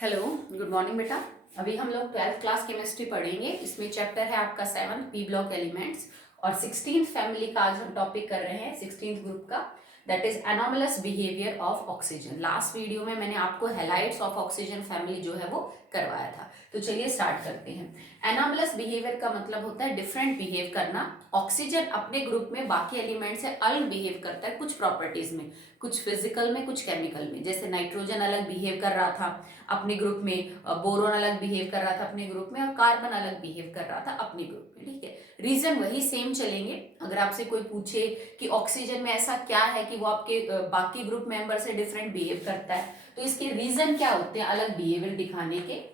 Hello, good morning बेटा। अभी हम लोग 12th क्लास केमिस्ट्री पढ़ेंगे। इसमें चैप्टर है आपका 7 पी ब्लॉक एलिमेंट्स और 16th फैमिली का आज हम टॉपिक कर रहे हैं 16th ग्रुप का, that is anomalous behaviour of oxygen. Last video में मैंने आपको हैलाइट्स ऑफ ऑक्सीजन फैमिली जो है वो करवाया था। तो चलिए स्टार्ट करते हैं। एनोमलस बिहेवियर का मतलब होता है डिफरेंट बिहेव करना। ऑक्सीजन अपने ग्रुप में बाकी एलिमेंट से अलग बिहेव करता है कुछ प्रॉपर्टीज में, कुछ फिजिकल में, कुछ केमिकल में। जैसे नाइट्रोजन अलग बिहेव कर रहा था अपने ग्रुप में, बोरोन अलग बिहेव कर रहा था अपने ग्रुप में, और कार्बन अलग बिहेव कर रहा था अपने ग्रुप में। ठीक है, रीजन वही सेम चलेंगे। अगर आपसे कोई पूछे कि ऑक्सीजन में ऐसा क्या है कि वो आपके बाकी ग्रुप मेंबर से डिफरेंट बिहेव करता है, तो इसके रीजन क्या होते हैं अलग बिहेवियर दिखाने के?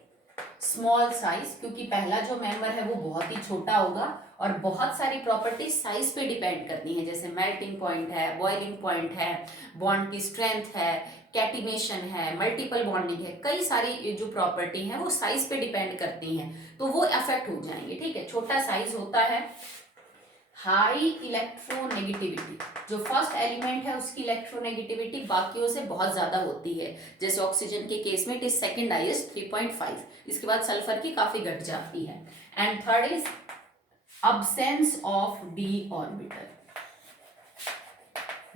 स्मॉल साइज, क्योंकि पहला जो मेंबर है वो बहुत ही छोटा होगा और बहुत सारी प्रॉपर्टीज साइज पे डिपेंड करती हैं, जैसे मेल्टिंग पॉइंट है, बॉइलिंग पॉइंट है, बॉन्ड की स्ट्रेंथ है, कैटिनेशन है, मल्टीपल बॉन्डिंग है, कई सारी जो प्रॉपर्टी है वो साइज पे डिपेंड करती हैं, तो वो अफेक्ट हो जाएंगे। ठीक है, छोटा साइज होता है, हाई इलेक्ट्रोनेगेटिविटी, जो फर्स्ट एलिमेंट है उसकी इलेक्ट्रोनेगेटिविटी बाकियों से बहुत ज्यादा होती है। जैसे ऑक्सीजन के केस में इट इज सेकंड हाईएस्ट 3.5, इसके बाद सल्फर की काफी घट जाती है। And third is absence of D orbital.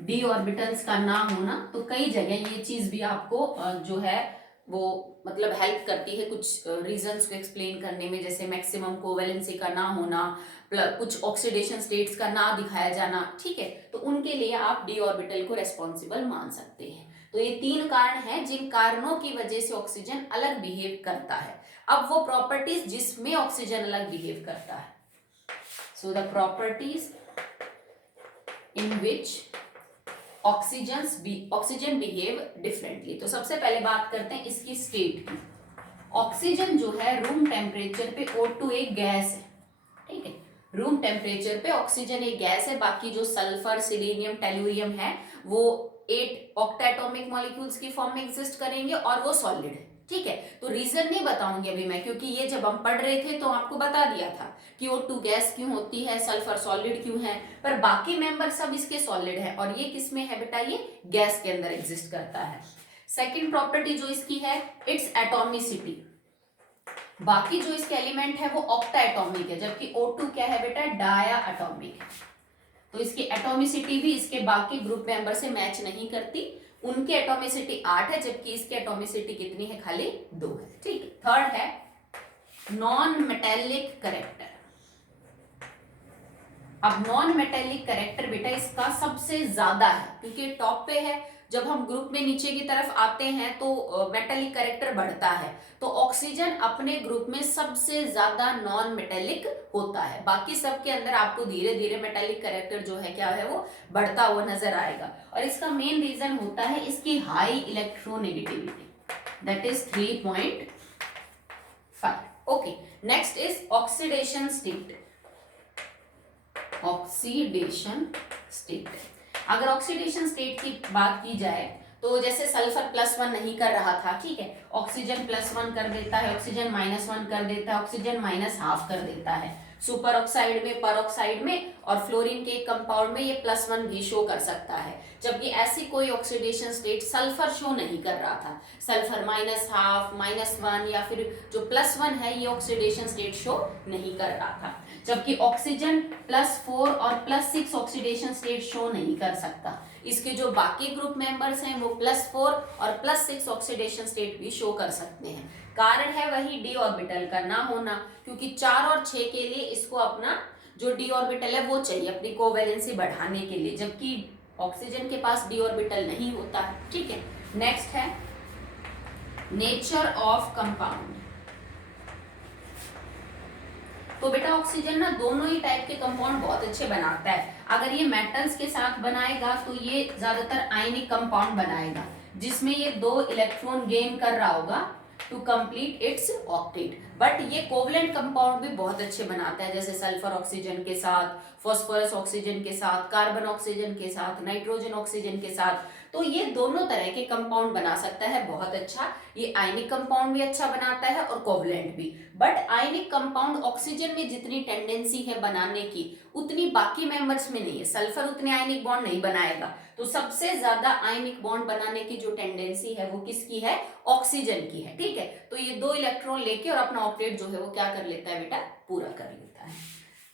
D orbitals का ना होना, तो कई जगह ये चीज भी आपको जो है वो मतलब हेल्प करती है कुछ रीजंस को एक्सप्लेन करने में, जैसे मैक्सिमम कोवेलेंसी का ना होना, कुछ ऑक्सीडेशन स्टेट्स का ना दिखाया जाना। ठीक है, तो उनके लिए आप डी ऑर्बिटल को रेस्पॉन्सिबल मान सकते हैं। तो ये तीन कारण हैं जिन कारणों की वजह से ऑक्सीजन अलग बिहेव करता है। अब वो प्रॉपर्टीज जिसमें ऑक्सीजन अलग बिहेव करता है, so the properties in which oxygen behave differently. तो सबसे पहले बात करते हैं इसकी स्टेट की। ऑक्सीजन जो है रूम टेम्परेचर पे O2 एक गैस है। ठीक है, रूम टेम्परेचर पे ऑक्सीजन एक गैस है, बाकी जो सल्फर, सिलीनियम, टेलुरियम है वो 8 ऑक्टेटॉमिक मॉलिक्यूल्स की फॉर्म में एग्जिस्ट करेंगे और वो सॉलिड है। ठीक है, तो रीजन नहीं बताऊंगी अभी मैं, क्योंकि ये जब हम पढ़ रहे थे तो आपको बता दिया था कि O2 गैस क्यों होती है, सल्फर सॉलिड क्यों है, पर बाकी मेंबर सब इसके सॉलिड है और ये किस में है बेटा? ये गैस के अंदर एग्जिस्ट करता है। सेकेंड प्रॉपर्टी जो इसकी है, इट्स एटॉमिसिटी। बाकी जो इसके एलिमेंट है वो ऑक्टा एटॉमिक है, जबकि O2 क्या है बेटा? डाया एटॉमिक है। तो इसकी एटॉमिसिटी भी इसके बाकी ग्रुप मेंबर से मैच नहीं करती। उनकी एटॉमिसिटी 8 है, जबकि इसकी एटॉमिसिटी कितनी है? खाली 2 है। ठीक है, थर्ड है नॉन मेटेलिक करेक्टर। अब नॉन मेटेलिक करेक्टर बेटा इसका सबसे ज्यादा है, क्योंकि टॉप पे है। जब हम ग्रुप में नीचे की तरफ आते हैं तो मेटेलिक करेक्टर बढ़ता है। तो ऑक्सीजन अपने ग्रुप में सबसे ज्यादा नॉन मेटेलिक होता है। बाकी सब के अंदर आपको धीरे धीरे मेटेलिक करेक्टर जो है क्या है वो बढ़ता हुआ नजर आएगा। और इसका मेन रीजन होता है इसकी high electronegativity, that is 3.5। Okay, next is oxidation state. Oxidation state, अगर ऑक्सीडेशन स्टेट की बात की जाए तो जैसे सल्फर +1 नहीं कर रहा था, ठीक है, ऑक्सीजन +1 कर देता है, ऑक्सीजन -1 कर देता है, ऑक्सीजन -12 कर देता है। सुपर ऑक्साइड में, पर ऑक्साइड में और फ्लोरीन के कंपाउंड में ये +1 भी शो कर सकता है, जबकि ऐसी कोई ऑक्सीडेशन स्टेट सल्फर शो नहीं कर रहा था। सल्फर -12, -1 या फिर जो +1 है ये ऑक्सीडेशन स्टेट शो नहीं कर रहा था, जबकि ऑक्सीजन +4 और +6 ऑक्सीडेशन स्टेट शो नहीं कर सकता। इसके जो बाकी ग्रुप मेंबर्स हैं वो +4 और +6 ऑक्सीडेशन स्टेट भी शो कर सकते हैं। कारण है वही डी ऑर्बिटल का ना होना, क्योंकि 4 और 6 के लिए इसको अपना जो डी ऑर्बिटल है वो चाहिए अपनी कोवेलेंसी बढ़ाने के लिए, जबकि ऑक्सीजन के पास डी ऑर्बिटल नहीं होता है। ठीक है, नेक्स्ट है नेचर ऑफ कंपाउंड। तो बेटा ऑक्सीजन ना दोनों ही टाइप के कंपाउंड बहुत अच्छे बनाता है। अगर ये मेटल्स के साथ बनाएगा तो ये ज्यादातर आयनिक कंपाउंड बनाएगा, जिसमें ये 2 इलेक्ट्रॉन गेन कर रहा होगा to complete its octet. But ये कोवलेंट कंपाउंड भी बहुत अच्छे बनाता है, जैसे सल्फर ऑक्सीजन के साथ, फॉस्फोरस ऑक्सीजन के साथ, कार्बन ऑक्सीजन के साथ, नाइट्रोजन ऑक्सीजन के साथ। तो ये दोनों तरह के कंपाउंड बना सकता है बहुत अच्छा। ये आयनिक कंपाउंड भी अच्छा बनाता है और कोवलेंट भी। बट आयनिक कंपाउंड ऑक्सीजन में जितनी टेंडेंसी है बनाने की, उतनी बाकी मेंबर्स में नहीं है। सल्फर उतने आयनिक बॉन्ड नहीं बनाएगा, तो सबसे ज्यादा आयनिक बॉन्ड बनाने की जो टेंडेंसी है वो किसकी है, ऑक्सीजन की है, ठीक है। तो ये 2 इलेक्ट्रॉन लेके और अपना ऑक्टेट जो है वो क्या कर लेता है बेटा, पूरा कर लेता है।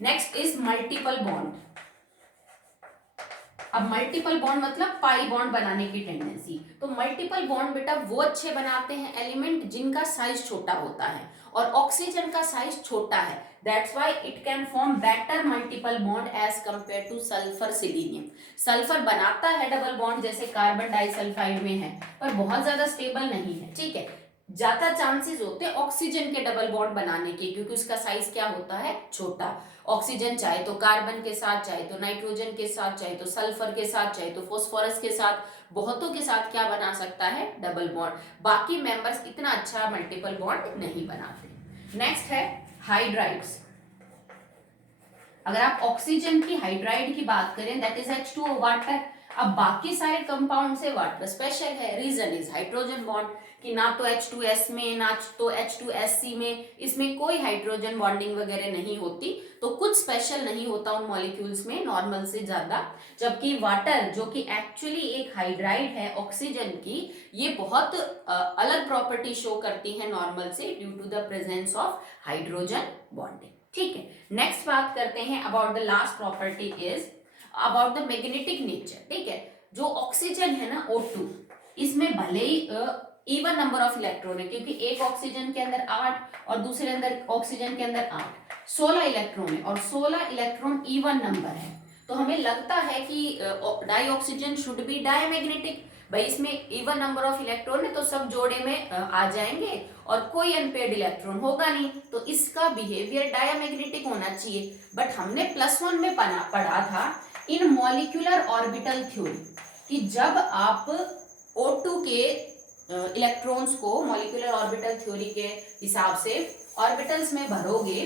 Next is multiple bond. अब मल्टीपल बॉन्ड मतलब पाई बॉन्ड बनाने की टेंडेंसी। तो मल्टीपल बॉन्ड बेटा वो अच्छे बनाते हैं एलिमेंट जिनका साइज छोटा होता है, और ऑक्सीजन का साइज छोटा है, that's why it can form better multiple bond as compare to sulphur selenium. Sulphur बनाता है डबल बॉन्ड जैसे कार्बन डाइसल्फाइड में है, पर बहुत ज्यादा स्टेबल नहीं है, ठीक है। ज्यादा चांसेस होते हैं ऑक्सीजन के डबल बॉन्ड बनाने के, क्योंकि उसका साइज क्या होता है, छोटा। ऑक्सीजन चाहे तो कार्बन के साथ, चाहे तो नाइट्रोजन के साथ, चाहे तो सल्फर के साथ, चाहे तो फॉस्फोरस के साथ, बहुतों के साथ क्या बना सकता है, डबल बॉन्ड। बाकी मेंबर्स इतना अच्छा मल्टीपल बॉन्ड नहीं बनाते। नेक्स्ट है हाइड्राइड्स। अगर आप ऑक्सीजन की हाइड्राइड की बात करें, दैट इज H2O वाटर। अब बाकी सारे कंपाउंड से वाटर स्पेशल है, रीजन इज हाइड्रोजन बॉन्ड, कि ना तो H2S में ना तो H2SC में इसमें कोई हाइड्रोजन बॉन्डिंग वगैरह नहीं होती, तो कुछ स्पेशल नहीं होता उन मॉलिक्यूल्स में नॉर्मल से ज्यादा। जबकि वाटर जो कि एक्चुअली एक हाइड्राइड है ऑक्सीजन की, ये बहुत अलग प्रॉपर्टी शो करती है नॉर्मल से due to the presence of hydrogen bonding, ठीक है। नेक्स्ट बात करते हैं about the last property is about the magnetic nature, ठीक है। जो ऑक्सीजन है ना O2, इसमें भले ही इवन नंबर ऑफ इलेक्ट्रॉन है, क्योंकि एक ऑक्सीजन के अंदर 8 और दूसरे अंदर ऑक्सीजन के अंदर 8, 16 इलेक्ट्रॉन है, और 16 इलेक्ट्रॉन इवन नंबर है। तो हमें लगता है कि di oxygen should be diamagnetic, भाई इसमें इवन नंबर ऑफ इलेक्ट्रॉन है तो सब जोड़े में आ जाएंगे और कोई अनपेयर्ड इलेक्ट्रॉन होगा नहीं, तो इसका बिहेवियर डायमैग्नेटिक होना चाहिए। बट हमने +1 में पढ़ा था इन मॉलिक्यूलर ऑर्बिटल थ्योरी कि जब आप O2 के इलेक्ट्रॉन्स को मॉलिक्यूलर ऑर्बिटल थ्योरी के हिसाब से ऑर्बिटल्स में भरोगे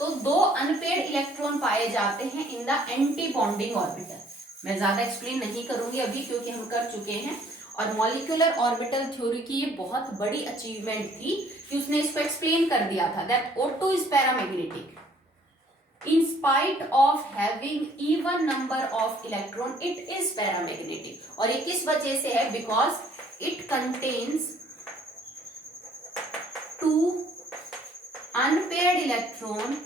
तो 2 अनपेयर्ड इलेक्ट्रॉन पाए जाते हैं in the anti bonding orbital. मैं ज्यादा एक्सप्लेन नहीं करूंगी अभी क्योंकि हम कर चुके हैं, और मॉलिक्यूलर ऑर्बिटल थ्योरी की ये बहुत बड़ी अचीवमेंट थी कि उसने इसको एक्सप्लेन कर दिया था that O2 is paramagnetic in spite of having even number of electron, it is paramagnetic। और ये किस वजह से है, because it contains 2 unpaired electrons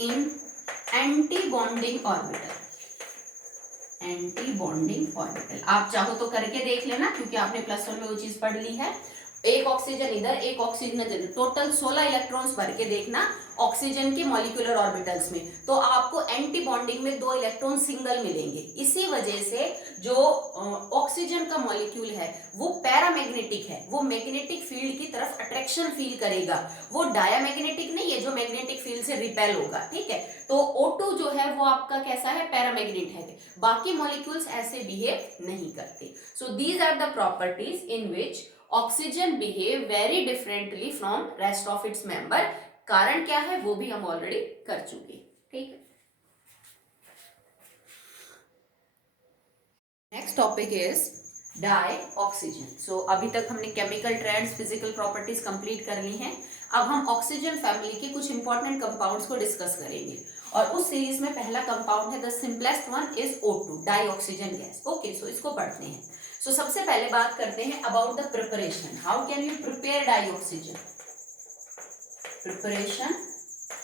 in anti-bonding orbital। Anti-bonding orbital आप चाहो तो करके देख लेना, क्योंकि आपने +1 में वो चीज पढ़ ली है। एक ऑक्सीजन इधर, एक ऑक्सीजन इधर, टोटल 16 इलेक्ट्रॉन्स भर के देखना ऑक्सीजन के मॉलिक्यूलर ऑर्बिटल्स में, तो आपको एंटी बॉन्डिंग में 2 इलेक्ट्रॉन सिंगल मिलेंगे। इसी वजह से जो ऑक्सीजन का मॉलिक्यूल है वो पैरामैग्नेटिक है, वो मैग्नेटिक फील्ड की तरफ अट्रैक्शन फील करेगा, वो डायमैग्नेटिक नहीं है जो मैग्नेटिक फील्ड से रिपेल होगा, ठीक है। तो O2 जो है वो आपका कैसा है, पैरामैग्नेट है, बाकी मॉलिक्यूल्स ऐसे बिहेव नहीं करते। So these are the properties in which oxygen behave very differently from rest of its member. कारण क्या है वो भी हम ऑलरेडी कर चुके, ठीक है। Next topic is dioxygen. So अभी तक हमने chemical trends, physical properties complete कर ली हैं। अब हम ऑक्सीजन फैमिली के कुछ इंपॉर्टेंट कंपाउंड्स को डिस्कस करेंगे, और उस सीरीज में पहला कंपाउंड है the simplest one is O2 dioxygen gas. Okay, so इसको पढ़ते हैं। सो सबसे पहले बात करते हैं about the preparation, how can you prepare dioxygen. Preparation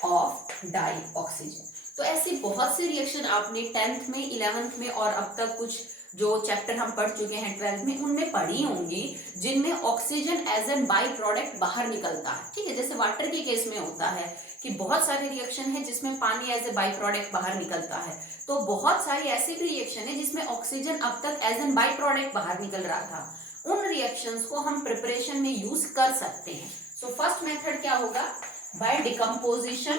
of die oxygen, तो ऐसी बहुत सी रिएक्शन आपने 10th में, 11th में और अब तक कुछ जो चैप्टर हम पढ़ चुके हैं 12th में उनमें पढ़ी होंगी, जिनमें oxygen as an by product बाहर निकलता है, ठीक है। जैसे वाटर के केस में होता है कि बहुत सारे रिएक्शन है जिसमें पानी एज ए बाई प्रोडक्ट बाहर निकलता है, तो बहुत सारी ऐसी भी रिएक्शन है जिसमें ऑक्सीजन अब तक एज एन बाई प्रोडक्ट बाहर निकल रहा था। उन रिएक्शंस को हम प्रिपरेशन में यूज कर सकते हैं। सो फर्स्ट मेथड क्या होगा, by decomposition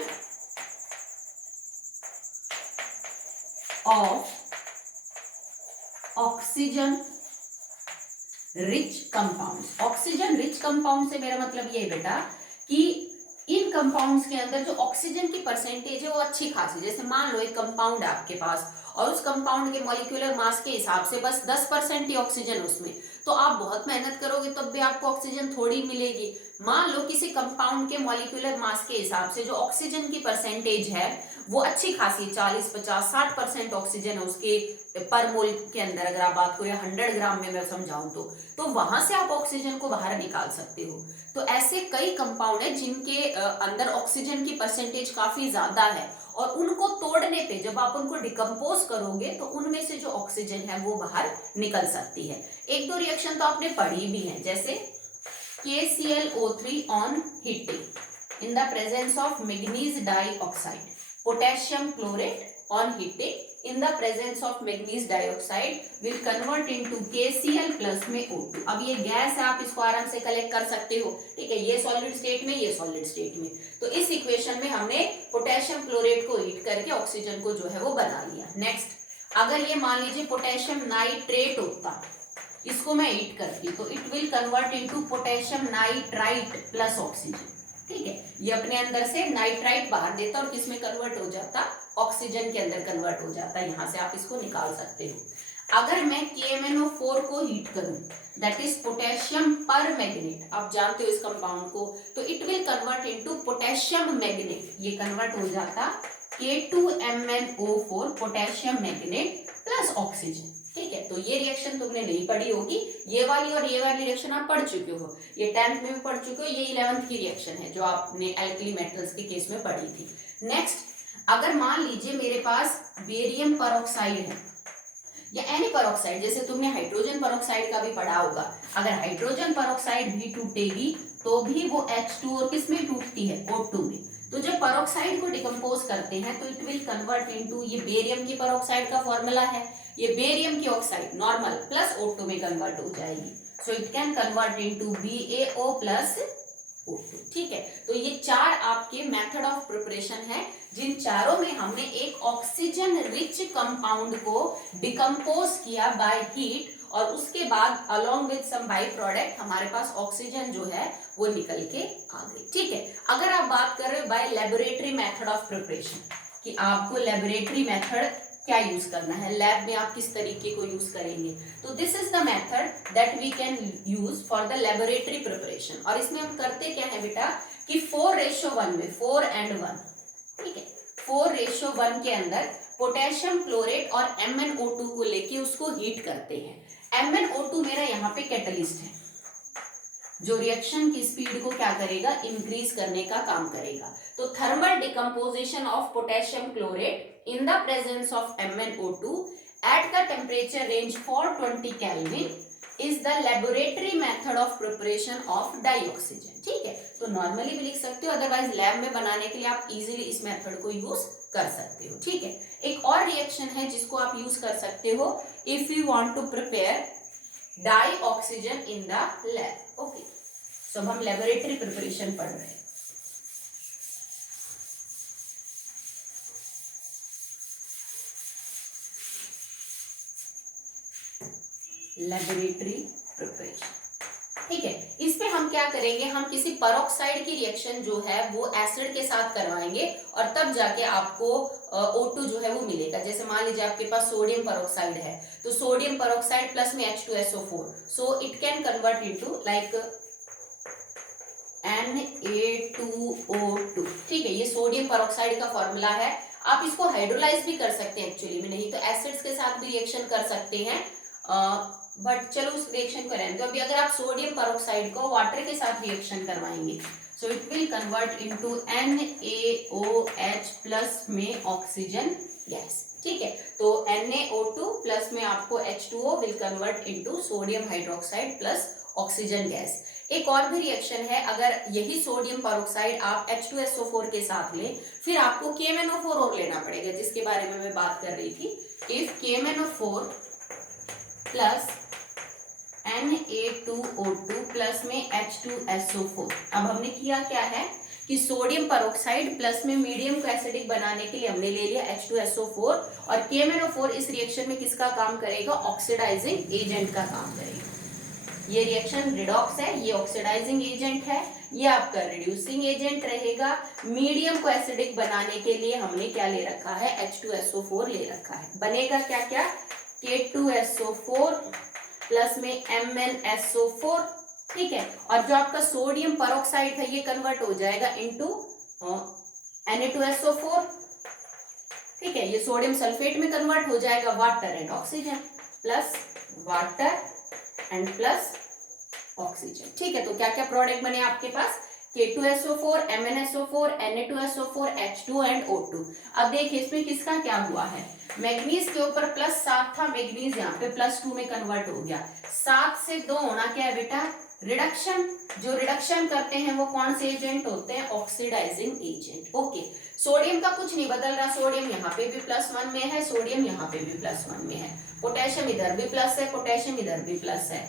of oxygen rich compounds. Oxygen rich compound से मेरा मतलब ये है बेटा कि इन कंपाउंड्स के अंदर जो ऑक्सीजन की परसेंटेज है वो अच्छी खासी, जैसे मान लो एक कंपाउंड है आपके पास और उस कंपाउंड के मॉलिक्यूलर मास के हिसाब से बस 10% ही ऑक्सीजन उसमें, तो आप बहुत मेहनत करोगे तब भी आपको ऑक्सीजन थोड़ी मिलेगी। मान लो किसी कंपाउंड के मॉलिक्यूलर मास के हिसाब से जो ऑक्सीजन की परसेंटेज है वो अच्छी खासी 40, 50, 60% ऑक्सीजन है उसके पर मोल के अंदर अगर आप बात करो या 100 ग्राम में मैं समझाऊं तो वहां से आप ऑक्सीजन को बाहर निकाल सकते हो। तो ऐसे कई कंपाउंड है जिनके अंदर ऑक्सीजन की परसेंटेज काफी ज्यादा है, और उनको तोड़ने पे जब आप उनको डिकम्पोज करोगे तो उनमें से जो ऑक्सीजन है वो बाहर निकल सकती है। एक दो रिएक्शन तो आपने पढ़ी भी है, जैसे KClO3 on heating in the presence of manganese dioxide, potassium chlorate on heating in the presence of manganese dioxide will convert into KCl plus में O2। अब ये गैस है, आप इसको आराम से कलेक्ट कर सकते हो, ठीक है, ये सॉलिड स्टेट में, ये सॉलिड स्टेट में। तो इस इक्वेशन में हमने पोटेशियम क्लोरेट को हीट करके ऑक्सीजन को जो है वो बना लिया। नेक्स्ट, अगर ये मान लीजिए पोटेशियम नाइट्रेट होता, इसको मैं हीट करती तो it will convert into potassium nitrite plus oxygen, ठीक है, ये अपने अंदर से नाइट्राइट बाहर देता और किस में कन्वर्ट हो जाता, ऑक्सीजन के अंदर कन्वर्ट हो जाता है। यहां से आप इसको निकाल सकते हो। अगर मैं KMnO4 को हीट करूं, दैट इज पोटेशियम पर मैग्नेट, आप जानते हो इस कंपाउंड को, तो it will convert into potassium magnet, ये कन्वर्ट हो जाता K2MnO4 potassium magnet plus oxygen, ठीक है। तो ये रिएक्शन तुमने नहीं पढ़ी होगी, ये वाली और ये वाली रिएक्शन आप पढ़ चुके हो, ये 10th में भी पढ़ चुके हो, ये 11th की रिएक्शन है जो आपने एल्कली मेटल्स के केस में पढ़ी थी। नेक्स्ट, अगर मान लीजिए मेरे पास बेरियम परऑक्साइड है या एनी परऑक्साइड, जैसे तुमने हाइड्रोजन परऑक्साइड का भी पढ़ा होगा, अगर हाइड्रोजन परऑक्साइड भी टूटेगी तो भी वो H2 और किस में टूटती है, O2 में। तो जब परऑक्साइड को डिकम्पोज करते हैं तो इट विल कन्वर्ट इनटू, ये बेरियम की परऑक्साइड का फॉर्मूला है, ये बेरियम की ऑक्साइड नॉर्मल प्लस O2 में कन्वर्ट हो जाएगी, so it can convert into BaO plus O2, ठीक है। तो ये चार आपके मेथड ऑफ प्रिपरेशन है, जिन चारों में हमने एक ऑक्सीजन रिच कंपाउंड को डिकम्पोज किया बाय हीट, और उसके बाद along with some by product हमारे पास ऑक्सीजन जो है वो निकल के आ गई, ठीक है। अगर आप बात कर रहे हो by laboratory method of preparation, कि आपको लेबोरेटरी मेथड क्या यूज करना है, लैब में आप किस तरीके को यूज करेंगे, तो this is the method that we can use for the laboratory preparation. और इसमें हम करते क्या है बेटा, कि 4:1 में 4 and 1, ठीक है, 4:1 के अंदर पोटेशियम क्लोरेट और MnO2 को लेके उसको हीट करते हैं। MnO2 मेरा यहाँ पे कैटलिस्ट है, जो रिएक्शन की स्पीड को क्या करेगा, इंक्रीज करने का काम करेगा। तो thermal decomposition of potassium chlorate in the presence of MnO2 at the temperature range 420 kelvin is the laboratory method of preparation of dioxygen, ठीक है। तो नॉर्मली भी लिख सकते हो, अदरवाइज लैब में बनाने के लिए आप इजीली इस मेथड को यूज कर सकते हो, ठीक है। एक और रिएक्शन है जिसको आप यूज कर सकते हो if you want to prepare dioxygen in the lab, okay. So हम लेबोरेटरी प्रिपरेशन पढ़ रहे हैं। लेबोरेटरी प्रिपरेशन, ठीक है। इसमें हम क्या करेंगे, हम किसी परऑक्साइड की रिएक्शन जो है वो एसिड के साथ करवाएंगे और तब जाके आपको O2 जो है वो मिलेगा। जैसे मान लीजिए आपके पास सोडियम परऑक्साइड है, तो सोडियम परऑक्साइड प्लस में H2SO4, so it can convert into like Na2O2, ठीक है। ये सोडियम परऑक्साइड का फॉर्मूला है, आप इसको हाइड्रोलाइज भी कर सकते हैं एक्चुअली में, नहीं तो एसिड्स के साथ भी रिएक्शन कर सकते हैं, बट चलो उस रिएक्शन को रहने दो। अभी अगर आप सोडियम परऑक्साइड को वाटर के साथ रिएक्शन करवाएंगे, सो it will convert into NaOH plus में ऑक्सीजन गैस, ठीक है। तो NaO2 प्लस में आपको H2O will convert into sodium hydroxide plus oxygen gas. एक और भी रिएक्शन है, अगर यही सोडियम परऑक्साइड आप H2SO4 के साथ लें, फिर आपको KMnO4 और लेना पड़ेगा, जिसके बारे में मैं बात कर रही थी। If KMnO4 plus Na2O2 plus में H2SO4, अब हमने किया क्या है कि सोडियम परऑक्साइड प्लस में मीडियम को एसिडिक बनाने के लिए हमने ले लिया H2SO4, और KMnO4 इस रिएक्शन में किसका काम करेगा, ऑक्सीडाइजिंग एजेंट का काम करेगा। ये रिएक्शन रिडॉक्स है, ये ऑक्सीडाइजिंग एजेंट है, ये आपका रिड्यूसिंग एजेंट रहेगा। मीडियम को एसिडिक बनाने के लिए हमने क्या ले रखा है, H2SO4 ले रखा है। बनेगा क्या क्या, K2SO4 प्लस में MnSO4, ठीक है। और जो आपका सोडियम परऑक्साइड है ये कन्वर्ट हो जाएगा इनटू Na2SO4 ठीक है, ये सोडियम सल्फेट में कन्वर्ट हो जाएगा water and oxygen, plus water and plus oxygen. ठीक है, तो क्या क्या प्रोडक्ट बने आपके पास, K2SO4, MnSO4, Na2SO4, H2 and O2। अब देखिए इसमें किसका क्या हुआ है, मैग्नीज के ऊपर +7 था, मैग्नीज यहाँ पे +2 में कन्वर्ट हो गया। 7 से 2 होना क्या है बेटा, रिडक्शन। जो रिडक्शन करते हैं वो कौन से एजेंट होते हैं, ऑक्सीडाइजिंग एजेंट। ओके, सोडियम का कुछ नहीं बदल रहा, सोडियम यहाँ पे भी +1 में है, सोडियम यहाँ पे भी +1 में है, पोटेशियम इधर भी प्लस है, पोटेशियम इधर भी प्लस है।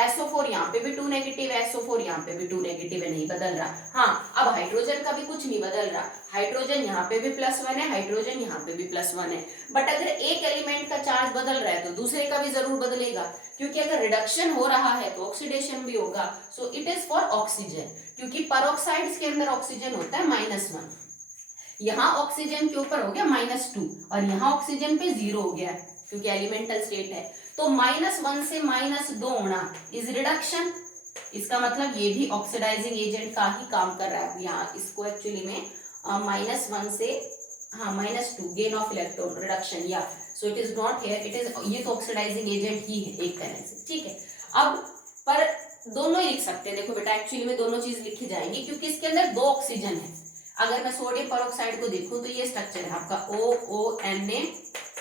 SO4 यहाँ पे भी 2 नेगेटिव है, SO4 यहाँ पे भी 2 नेगेटिव है, नहीं बदल रहा। हाँ, अब हाइड्रोजन का भी कुछ नहीं बदल रहा, हाइड्रोजन यहाँ पे भी +1 है, हाइड्रोजन यहाँ पे भी +1 है। बट अगर एक एलिमेंट का चार्ज बदल रहा है तो दूसरे का भी जरूर बदलेगा, क्योंकि अगर रिडक्शन हो रहा है तो ऑक्सीडेशन भी होगा। सो इट इज फॉर ऑक्सीजन, क्योंकि पेरोक्साइड्स के अंदर ऑक्सीजन होता है -1, यहाँ ऑक्सीजन के ऊपर हो गया -2 और यहाँ ऑक्सीजन पे 0 हो गया क्योंकि एलिमेंटल स्टेट है। तो -1 से -2 होना इज रिडक्शन, इसका मतलब ये भी ऑक्सीडाइजिंग एजेंट का ही काम कर रहा है। यहाँ इसको एक्चुअली में -1 से -2 गेन ऑफ इलेक्ट्रॉन रिडक्शन, या सो it is not here, it is, ये तो ऑक्सीडाइजिंग एजेंट ही है एक तरह से। ठीक है, अब पर दोनों ही लिख सकते हैं, देखो बेटा एक्चुअली में दोनों चीज लिखी जाएंगी क्योंकि इसके अंदर 2 ऑक्सीजन है। अगर मैं सोडियम पेरोक्साइड को देखूं तो ये स्ट्रक्चर है आपका OONA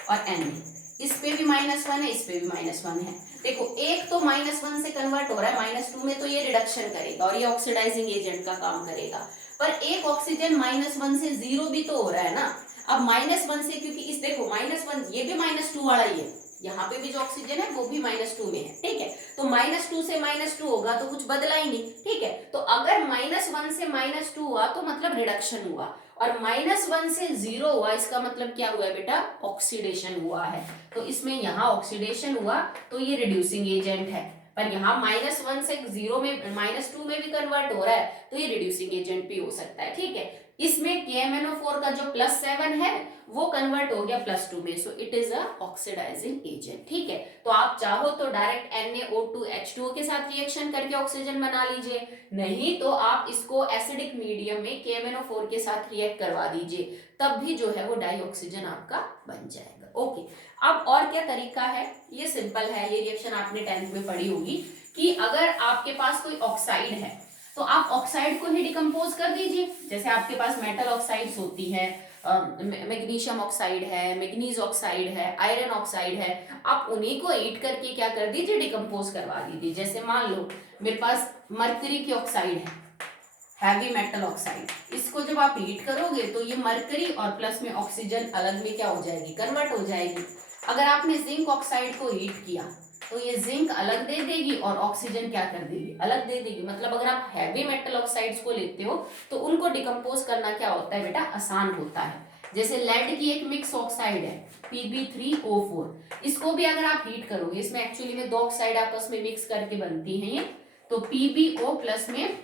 और Na, इस पे भी -1 है, इस पे भी -1 है। देखो एक तो -1 से कन्वर्ट हो रहा है -2 में, तो ये रिडक्शन करेगा और ये ऑक्सीडाइजिंग एजेंट का काम करेगा। पर एक ऑक्सीजन -1 से 0 भी तो हो रहा है ना। अब -1 से, क्योंकि इस देखो -1 ये भी -2 वाला ही है, यहाँ पे भी जो ऑक्सीजन है वो भी -2 में है। ठीक है, तो -2 से -2 होगा तो कुछ बदला ही नहीं। ठीक है, तो अगर -1 से -2 हुआ तो मतलब रिडक्शन हुआ, और -1 से 0 हुआ इसका मतलब क्या हुआ है बेटा, ऑक्सीडेशन हुआ है। तो इसमें यहाँ ऑक्सीडेशन हुआ तो ये रिड्यूसिंग एजेंट है, पर यहाँ -1 से 0 में -2 में भी कन्वर्ट हो रहा है तो ये रिड्यूसिंग एजेंट भी हो सकता है। ठीक है, इसमें KMnO4 का जो +7 है वो कन्वर्ट हो गया +2 में, so it is a oxidising agent. ठीक है, तो आप चाहो तो डायरेक्ट NaO2 H2O के साथ रिएक्शन करके ऑक्सीजन बना लीजिए, नहीं तो आप इसको एसिडिक मीडियम में KMnO4 के साथ रिएक्ट करवा दीजिए, तब भी जो है वो डाइऑक्सीजन आपका बन जाएगा। ओके, अब और क्या तरीका है, ये सिंपल है, ये रिएक्शन आपने 10th में पढ़ी होगी कि अगर आपके पास कोई ऑक्साइड है तो आप ऑक्साइड को ही डिकम्पोज कर दीजिए। जैसे आपके पास मेटल ऑक्साइड्स होती है, मैग्नीशियम ऑक्साइड है, मैग्नीज ऑक्साइड है, आयरन ऑक्साइड है, आप उन्हीं को हीट करके क्या कर दीजिए, डिकम्पोज करवा दीजिए। जैसे मान लो मेरे पास मरकरी की ऑक्साइड है, हैवी मेटल ऑक्साइड, इसको जब आप हीट करोगे तो ये मरकरी और प्लस में ऑक्सीजन अलग में क्या हो जाएगी, कन्वर्ट हो जाएगी। अगर आपने जिंक ऑक्साइड को हीट किया तो ये जिंक अलग दे देगी और ऑक्सीजन क्या कर देगी, अलग दे देगी। मतलब अगर आप हैवी मेटल ऑक्साइड्स को लेते हो तो उनको डिकम्पोज करना क्या होता है बेटा, आसान होता है। जैसे लेड की एक मिक्स ऑक्साइड है Pb3O4, इसको भी अगर आप हीट करोगे, इसमें एक्चुअली में 2 ऑक्साइड आपस में मिक्स करके बनती हैं ये, तो PbO प्लस में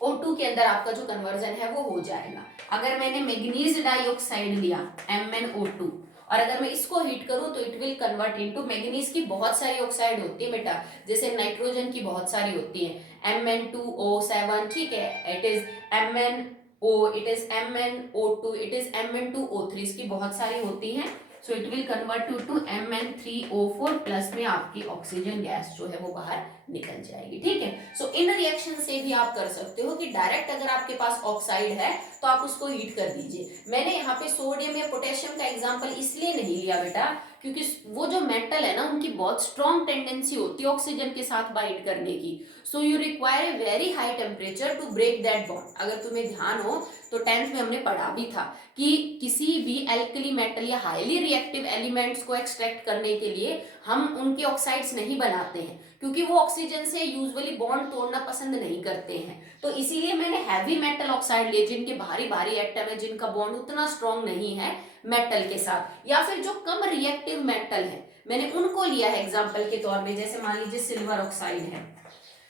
O2 के अंदर आपका जो कन्वर्जन है वो हो जाएगा। अगर मैंने मैग्नीज डाइऑक्साइड लिया MnO2 और अगर मैं इसको हीट करूं तो it will convert into, manganese की बहुत सारी ऑक्साइड होती है बेटा, जैसे नाइट्रोजन की बहुत सारी होती है Mn2O7, ठीक है, it is MnO, it is MnO2, it is Mn2O3, इसकी बहुत सारी होती हैं। So it will convert to Mn3O4 plus में आपकी ऑक्सीजन गैस जो है वो बाहर निकल जाएगी। ठीक है, सो इन रिएक्शन से भी आप कर सकते हो कि डायरेक्ट अगर आपके पास ऑक्साइड है तो आप उसको हीट कर दीजिए। मैंने यहाँ पे सोडियम या पोटेशियम का एग्जांपल इसलिए नहीं लिया बेटा क्योंकि वो जो मेटल है ना उनकी बहुत स्ट्रॉन्ग टेंडेंसी होती है ऑक्सीजन के साथ बाइंड करने की, so you require a very high temperature to break that bond. अगर तुम्हें ध्यान हो तो 10th में हमने पढ़ा भी था कि किसी भी एल्कली मेटल या हाईली रिएक्टिव एलिमेंट्स को एक्सट्रैक्ट करने के लिए हम उनके ऑक्साइड्स नहीं बनाते हैं क्योंकि वो ऑक्सीजन से यूजुअली बॉन्ड तोड़ना पसंद नहीं करते हैं। तो इसीलिए मैंने हैवी मेटल ऑक्साइड लिए जिनके भारी भारी एटम है, जिनका बॉन्ड उतना स्ट्रॉन्ग नहीं है मेटल के साथ, या फिर जो कम रिएक्टिव मेटल है मैंने उनको लिया है एग्जाम्पल के तौर पे। जैसे मान लीजिए सिल्वर ऑक्साइड है,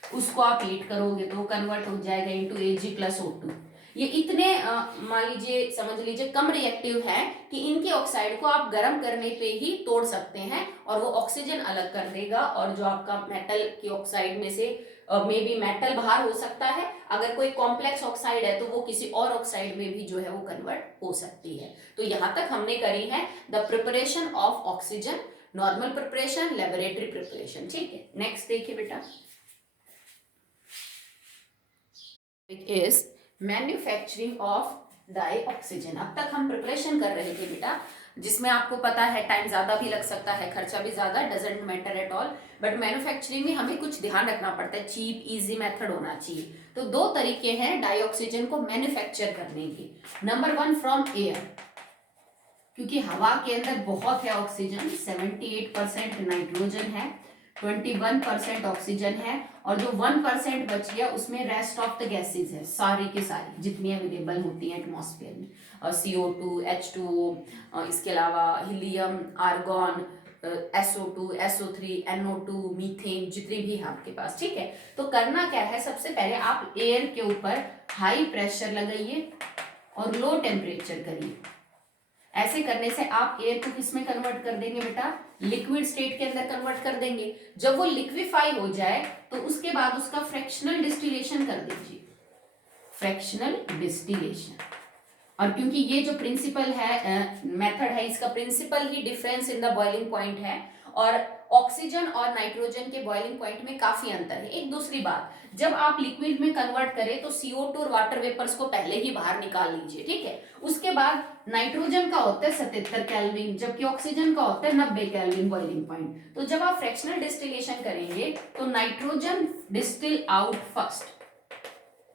उसको आप हीट करोगे तो कन्वर्ट हो जाएगा इनटू Ag+O2। ये इतने मान लीजिए समझ लीजिए कम रिएक्टिव है कि इनके ऑक्साइड को आप गर्म करने पे ही तोड़ सकते हैं और वो ऑक्सीजन अलग कर देगा, और जो आपका मेटल की ऑक्साइड में से मे बी मेटल बाहर हो सकता है, अगर कोई कॉम्प्लेक्स ऑक्साइड है तो वो किसी और ऑक्साइड में भी जो है वो कन्वर्ट हो सकती है। तो यहां तक हमने करी है the preparation of oxygen, normal preparation, laboratory preparation. ठीक है, नेक्स्ट देखिए बेटा, is manufacturing of die oxygen. अब तक हम प्रिपरेशन कर रहे थे बेटा, जिसमें आपको पता है टाइम ज्यादा भी लग सकता है, खर्चा भी ज्यादा, doesn't matter at all, but manufacturing में हमें कुछ ध्यान रखना पड़ता है, चीप इजी मेथड होना चाहिए। तो दो तरीके हैं डाई ऑक्सीजन को मैन्युफैक्चर करने के। नंबर 1 फ्रॉम एयर, क्योंकि हवा के अंदर बहुत है ऑक्सीजन, 78% नाइट्रोजन है, 21% ऑक्सीजन है, और जो 1% बच गया उसमें रेस्ट ऑफ द गैसेज है, सारी की सारी जितनी अवेलेबल होती हैं एटमॉस्फेयर में, CO2, H2O, इसके अलावा helium, argon, SO2, SO3, NO2, methane, जितनी भी है आपके पास। ठीक है, तो करना क्या है, सबसे पहले आप एयर के ऊपर हाई प्रेशर लगाइए और लो टेम्परेचर करिए। ऐसे करने से आप एयर को किस में कन्वर्ट कर देंगे बेटा, लिक्विड स्टेट के अंदर कन्वर्ट कर देंगे। जब वो लिक्विफाई हो जाए तो उसके बाद उसका फ्रैक्शनल डिस्टिलेशन कर दीजिए, फ्रैक्शनल डिस्टिलेशन। और क्योंकि ये जो प्रिंसिपल है, मेथड है, इसका प्रिंसिपल ही difference in the boiling point है, और ऑक्सीजन और नाइट्रोजन के बॉइलिंग पॉइंट में काफी अंतर है। एक दूसरी बात, जब आप लिक्विड में कन्वर्ट करें तो CO2 और वाटर वेपर्स को पहले ही बाहर निकाल लीजिए। ठीक है, उसके बाद नाइट्रोजन का होता है 77 केल्विन, जबकि ऑक्सीजन का होता है 90 केल्विन बॉइलिंग पॉइंट। तो जब आप फ्रैक्शनल डिस्टिलेशन करेंगे तो nitrogen distil out first,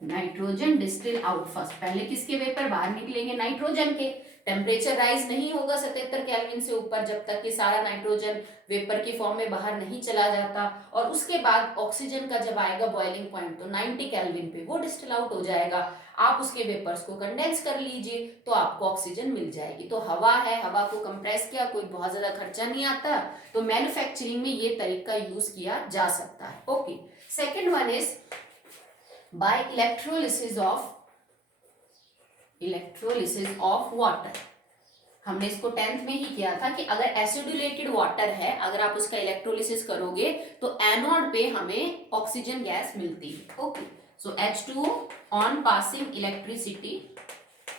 nitrogen distil out first, पहले किसके वेपर बाहर निकलेंगे, नाइट्रोजन के। टेम्परेचर राइज नहीं होगा 77 केल्विन से ऊपर जब तक कि सारा नाइट्रोजन वेपर की फॉर्म में बाहर नहीं चला जाता, और उसके बाद ऑक्सीजन का जब आएगा बॉइलिंग पॉइंट तो 90 केल्विन पे वो डिस्टिल आउट हो जाएगा। आप उसके वेपर्स को कंडेंस कर लीजिए तो आपको ऑक्सीजन मिल जाएगी। तो हवा है, हवा को कंप्रेस किया, कोई बहुत ज्यादा खर्चा नहीं आता, तो मैन्युफैक्चरिंग में ये तरीका यूज किया जा सकता है। Okay, second one is by electrolysis of water। हमने इसको 10th में ही किया था कि अगर एसिडुलेटेड वाटर है, अगर आप उसका इलेक्ट्रोलिसिस करोगे तो एनोड पे हमें ऑक्सीजन गैस मिलती है। Okay, so H2O on passing electricity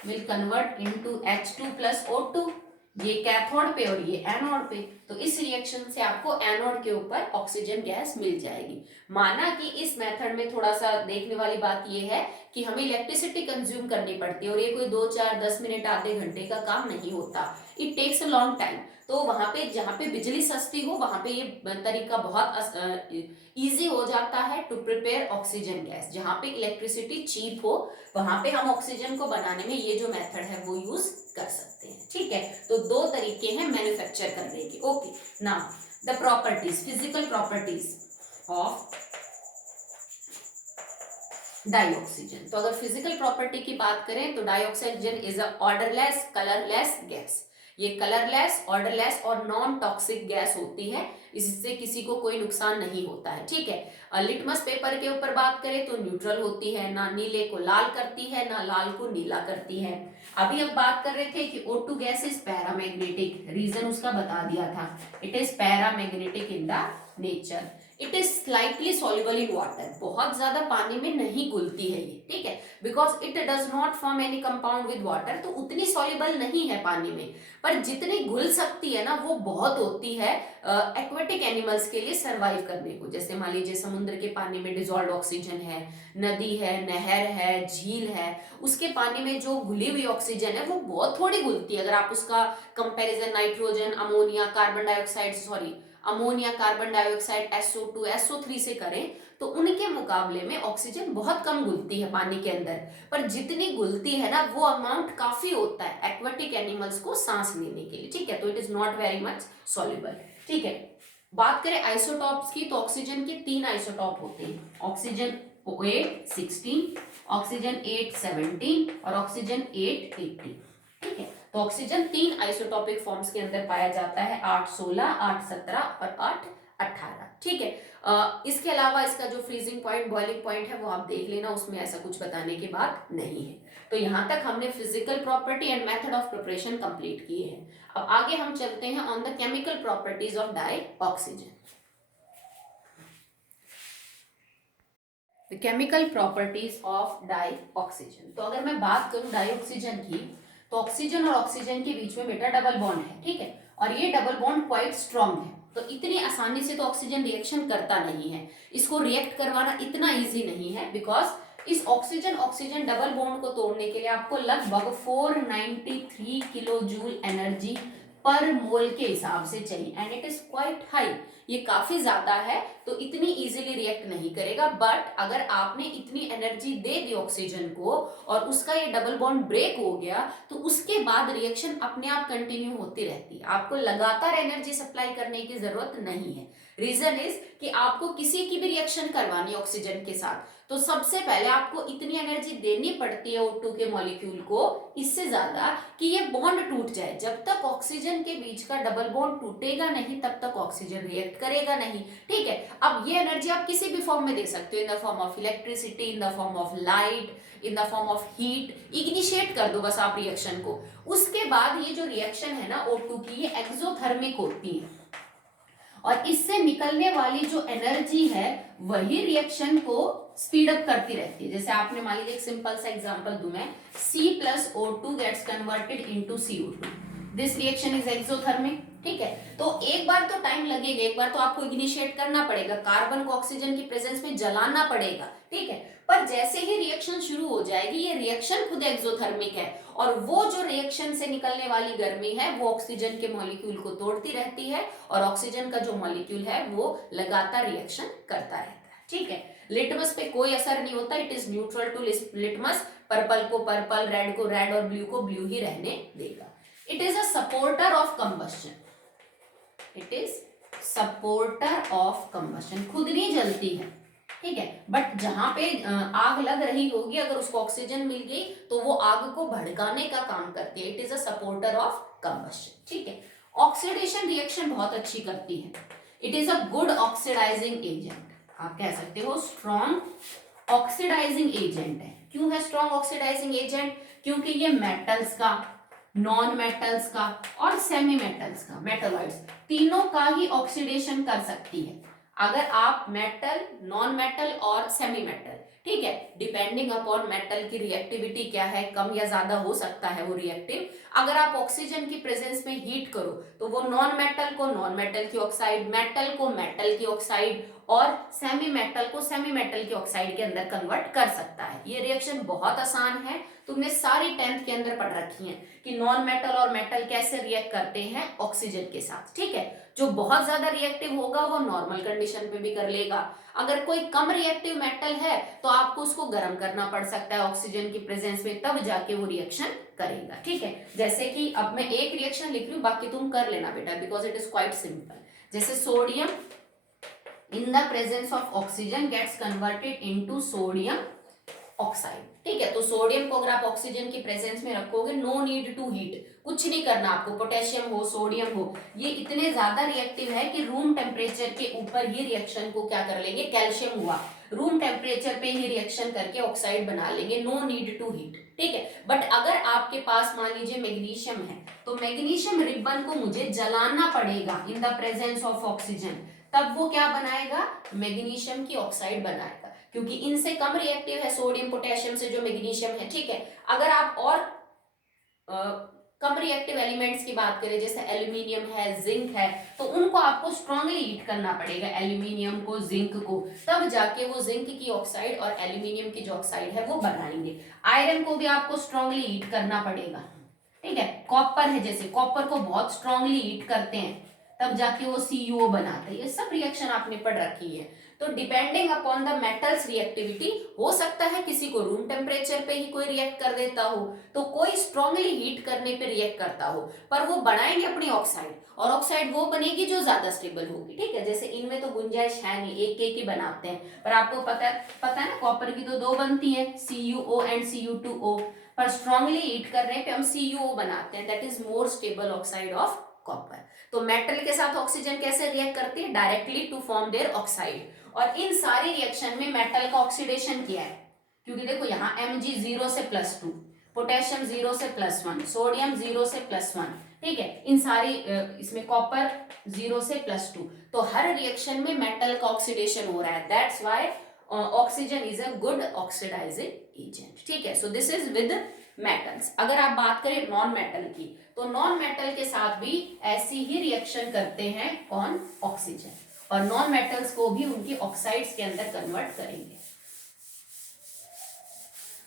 will convert into H2 plus O2, ये कैथोड पे और ये एनोड पे। तो इस रिएक्शन से आपको एनोड के ऊपर ऑक्सीजन गैस मिल जाएगी। माना कि इस मेथड में थोड़ा सा देखने वाली बात ये है कि हमें इलेक्ट्रिसिटी कंज्यूम करनी पड़ती है, और ये कोई 2, 4, 10 मिनट, आधे घंटे का काम नहीं होता, it takes a long time. तो वहां पे जहां पे बिजली सस्ती हो वहां पे ये तरीका बहुत इजी हो जाता है टू प्रिपेयर ऑक्सीजन गैस। जहां पे इलेक्ट्रिसिटी चीप हो वहां पे हम ऑक्सीजन को बनाने में ये जो मेथड है वो यूज कर सकते हैं। ठीक है, तो दो तरीके हैं मैन्युफैक्चर करने के। Okay, now the properties, physical properties of dioxygen. तो अगर फिजिकल प्रॉपर्टी की बात करें तो dioxygen is a odourless, colourless gas. ये कलरलेस, ऑर्डरलेस और नॉन टॉक्सिक गैस होती है, इससे किसी को कोई नुकसान नहीं होता है। ठीक है, लिटमस पेपर के ऊपर बात करें तो न्यूट्रल होती है, ना नीले को लाल करती है ना लाल को नीला करती है। अभी हम बात कर रहे थे कि O2 gas is paramagnetic, reason उसका बता दिया था, it is paramagnetic in the nature. It is slightly soluble in water, बहुत ज्यादा पानी में नहीं घुलती है ये। ठीक है, because it does not form any compound with water, तो उतनी सॉल्युबल नहीं है पानी में, पर जितनी घुल सकती है ना वो बहुत होती है एक्वेटिक एनिमल्स के लिए सरवाइव करने को। जैसे मान लीजिए समुद्र के पानी में डिजॉल्व ऑक्सीजन है, नदी है, नहर है, झील है, उसके पानी में जो घुली हुई ऑक्सीजन है वो बहुत थोड़ी घुलती है। अगर आप उसका comparison nitrogen, ammonia, carbon dioxide, ammonia, carbon dioxide, SO2, SO3 से करें तो उनके मुकाबले में ऑक्सीजन बहुत कम घुलती है पानी के अंदर, पर जितनी घुलती है ना वो अमाउंट काफी होता है एक्वेटिक एनिमल्स को सांस लेने के लिए। ठीक है, तो it is not very much soluble. ठीक है, बात करें आइसोटॉप्स की तो ऑक्सीजन के 3 आइसोटॉप होते हैं, ऑक्सीजन 8-16, ऑक्सीजन 8-17 और ऑक्सीजन 8-18। ठीक है, तो ऑक्सीजन 3 आइसोटॉपिक फॉर्म्स के अंदर पाया जाता है, 8-16, 8-17 और 8-18। ठीक है। इसके अलावा इसका जो फ्रीजिंग पॉइंट, बॉइलिंग पॉइंट है वो आप देख लेना, उसमें ऐसा कुछ बताने की बात नहीं है। तो यहाँ तक हमने physical property and method of preparation complete किए हैं। अब आगे हम चलते हैं on the chemical properties of die oxygen. The chemical properties of die oxygen. तो अगर मैं बात करूं डाई ऑक्सीजन की, तो ऑक्सीजन और ऑक्सीजन के बीच में बेटा डबल बॉन्ड है, ठीक है, और ये डबल बॉन्ड क्वाइट स्ट्रॉन्ग है। तो इतनी आसानी से तो ऑक्सीजन रिएक्शन करता नहीं है, इसको रिएक्ट करवाना इतना इजी नहीं है, बिकॉज इस ऑक्सीजन ऑक्सीजन डबल बॉन्ड को तोड़ने के लिए आपको लगभग 493 किलो जूल एनर्जी पर मोल के हिसाब से चाहिए, and it is quite high, ये काफी ज्यादा है, तो इतनी इजीली रिएक्ट नहीं करेगा। बट अगर आपने इतनी एनर्जी दे दी ऑक्सीजन को और उसका ये डबल बॉन्ड ब्रेक हो गया, तो उसके बाद रिएक्शन अपने आप कंटिन्यू होती रहती है, आपको लगातार एनर्जी सप्लाई करने की जरूरत नहीं है। रीजन इज कि आपको किसी की भी रिएक्शन करवानी ऑक्सीजन के साथ, तो सबसे पहले आपको इतनी एनर्जी देनी पड़ती है O2 के मॉलिक्यूल को, इससे ज्यादा कि ये बॉन्ड टूट जाए। जब तक ऑक्सीजन के बीच का डबल बॉन्ड टूटेगा नहीं तब तक ऑक्सीजन रिएक्ट करेगा नहीं, ठीक है। अब ये एनर्जी आप किसी भी फॉर्म में दे सकते हो, in the form of electricity, in the form of light, in the form of heat, initiate कर दो बस आप रिएक्शन को। उसके बाद ये जो रिएक्शन है ना O2 की, ये एक्सोथर्मिक होती है, और इससे निकलने वाली जो एनर्जी है वही रिएक्शन को स्पीड अप करती रहती है। जैसे आपने मान लीजिए एक सिंपल सा एग्जांपल दूं मैं, C+O2 gets converted into CO2, this reaction is exothermic, ठीक है। तो एक बार तो टाइम लगेगा, एक बार तो आपको इग्निशिएट करना पड़ेगा, कार्बन को ऑक्सीजन की प्रेजेंस में जलाना पड़ेगा, ठीक है। पर जैसे ही रिएक्शन शुरू हो जाएगी, ये रिएक्शन खुद एक्सोथर्मिक है, और वो जो रिएक्शन से निकलने वाली गर्मी है वो ऑक्सीजन के मॉलिक्यूल को तोड़ती रहती है, और ऑक्सीजन का जो मॉलिक्यूल है वो लगातार रिएक्शन करता रहता है, ठीक है। लिटमस पे कोई असर नहीं होता, it is neutral to litmus, purple को पर्पल, रेड को रेड और ब्लू को ब्लू ही रहने देगा। It is a supporter of combustion, it is supporter of combustion, खुद नहीं जलती है, ठीक है, बट जहां पे आग लग रही होगी अगर उसको ऑक्सीजन मिल गई तो वो आग को भड़काने का काम करती है, it is a supporter of combustion, ठीक है। ऑक्सीडेशन रिएक्शन बहुत अच्छी करती है, it is a good oxidising agent, आप कह सकते हो स्ट्रॉन्ग ऑक्सीडाइजिंग एजेंट है। क्यों है स्ट्रॉन्ग ऑक्सीडाइजिंग एजेंट? क्योंकि ये मेटल्स का, नॉन मेटल्स का और सेमी मेटल्स का, मेटलॉइड्स तीनों का ही ऑक्सीडेशन कर सकती है। अगर आप मेटल, नॉन मेटल और सेमी मेटल, ठीक है, डिपेंडिंग अपॉन मेटल की रिएक्टिविटी क्या है, कम या ज्यादा हो सकता है वो रिएक्टिव, अगर आप ऑक्सीजन की प्रेजेंस में हीट करो तो वो नॉन मेटल को नॉन मेटल की ऑक्साइड, मेटल को मेटल की ऑक्साइड और सेमी मेटल को सेमी मेटल की ऑक्साइड के अंदर कन्वर्ट कर सकता है। ये रिएक्शन बहुत आसान है, तुमने सारी 10th के अंदर पढ़ रखी है कि नॉन मेटल और मेटल कैसे रिएक्ट करते हैं ऑक्सीजन के साथ, ठीक है। जो बहुत ज्यादा रिएक्टिव होगा वो नॉर्मल कंडीशन पे भी कर लेगा, अगर कोई कम रिएक्टिव मेटल है तो आपको उसको गर्म करना पड़ सकता है ऑक्सीजन की प्रेजेंस में, तब जाके वो रिएक्शन करेगा, ठीक है। जैसे कि अब मैं एक रिएक्शन लिख रही हूँ, बाकी तुम कर लेना बेटा, because it is quite simple. जैसे sodium in the presence of oxygen gets converted into sodium oxide, ठीक है। तो सोडियम को अगर आप ऑक्सीजन की प्रेजेंस में रखोगे, नो नीड टू हीट, कुछ नहीं करना आपको, पोटेशियम हो सोडियम हो, ये इतने ज्यादा रिएक्टिव है कि रूम टेम्परेचर के ऊपर ही रिएक्शन को क्या कर लेंगे, कैल्शियम हुआ, रूम टेम्परेचर पे ही रिएक्शन करके ऑक्साइड बना लेंगे, नो नीड टू हीट, ठीक है। बट अगर आपके पास मान लीजिए मैग्नीशियम है, तो मैग्नीशियम रिबन को मुझे जलाना पड़ेगा इन द प्रेजेंस ऑफ ऑक्सीजन, तब वो क्या बनाएगा, मैग्नीशियम की ऑक्साइड बनाएगा, क्योंकि इनसे कम रिएक्टिव है सोडियम पोटेशियम से जो मैग्नीशियम है, ठीक है। अगर आप और कम रिएक्टिव एलिमेंट्स की बात करें, जैसे एल्यूमिनियम है, जिंक है, तो उनको आपको स्ट्रांगली हीट करना पड़ेगा, एल्यूमिनियम को, जिंक को, तब जाके वो जिंक की ऑक्साइड और एल्यूमिनियम की जो ऑक्साइड है वो बनाएंगे। आयरन को भी आपको स्ट्रांगली हीट करना पड़ेगा, ठीक है। कॉपर है, जैसे कॉपर को बहुत स्ट्रांगली हीट करते हैं तब जाके वो CuO बनाते हैं, ये सब रिएक्शन आपने पढ़ रखी है। तो depending upon the metals reactivity, हो सकता है किसी को रूम टेम्परेचर पे ही कोई रिएक्ट कर देता हो, तो कोई स्ट्रांगली हीट करने पे रिएक्ट करता हो, पर वो बनाएंगे अपनी ऑक्साइड, और ऑक्साइड वो बनेगी जो ज्यादा स्टेबल होगी, ठीक है। जैसे इनमें तो गुंजाइश है नहीं, एक एक ही बनाते हैं, पर आपको पता है ना, कॉपर की तो दो बनती है, CuO एंड Cu2O, पर स्ट्रांगली हीट करने पे हम CuO बनाते हैं, that is more stable oxide of copper. तो मेटल के साथ ऑक्सीजन कैसे रिएक्ट करती है, directly to form their oxide. और इन सारी रिएक्शन में मेटल का ऑक्सीडेशन किया है, क्योंकि देखो यहाँ Mg 0 से +2, पोटेशियम 0 से +1, सोडियम 0 से +1, ठीक है, इन सारी इसमें कॉपर 0 से +2, तो हर रिएक्शन में मेटल का ऑक्सीडेशन हो रहा है, that's why oxygen is a good oxidising agent, ठीक है। So this is with metals. अगर आप बात करें नॉन मेटल की, तो नॉन मेटल के साथ भी ऐसी ही रिएक्शन करते हैं कौन, ऑक्सीजन, और नॉन मेटल्स को भी उनकी ऑक्साइड्स के अंदर कन्वर्ट करेंगे।